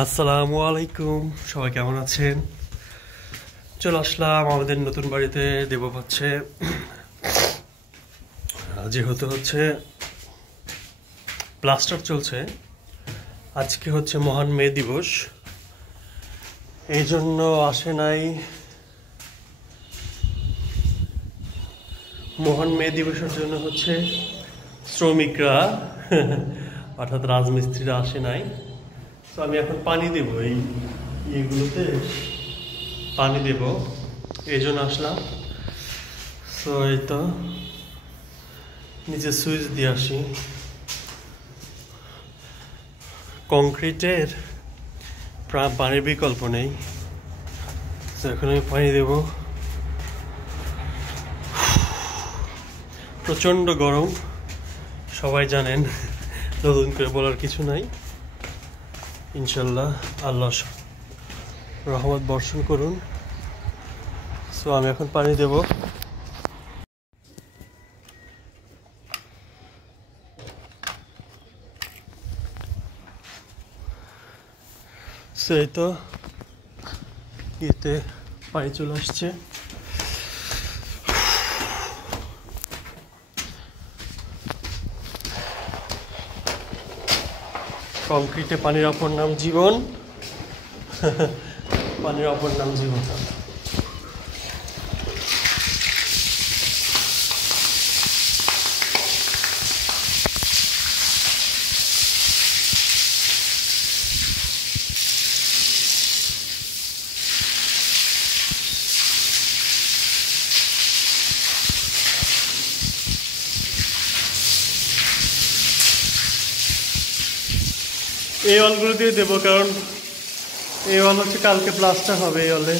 আসসালামু আলাইকুম, সবাই কেমন আছেন? চলে আসলাম আমাদের নতুন বাড়িতে। দেব হচ্ছে যেহেতু হচ্ছে প্লাস্টার চলছে, আজকে হচ্ছে মহান মে দিবস, এই জন্য আসে নাই। মহান মে দিবসের জন্য হচ্ছে শ্রমিকরা অর্থাৎ রাজমিস্ত্রিরা আসে নাই। তো আমি এখন পানি দেব, এই ইয়েগুলোতে পানি দেব, এই জন্য আসলাম। তো এই তো নিচে সুইচ দিয়ে আসি। কংক্রিটের পানির বিকল্প নেই, তো এখন আমি পানি দেব। প্রচণ্ড গরম, সবাই জানেন, নতুন করে বলার কিছু নাই। ইনশাল্লাহ আল্লাহ রহমত বর্ষণ করুন। সো আমি এখন পানি দেব। সেই তো ইয়েতে পানি চলে আসছে। কংক্রিটে পানির অপর নাম জীবন। পানির অপর নাম জীবন। এই ওয়ালগুলো দিয়ে দেবো, কারণ এই ওয়াল হচ্ছে কালকে প্লাস্টার হবে এই ওয়ালে।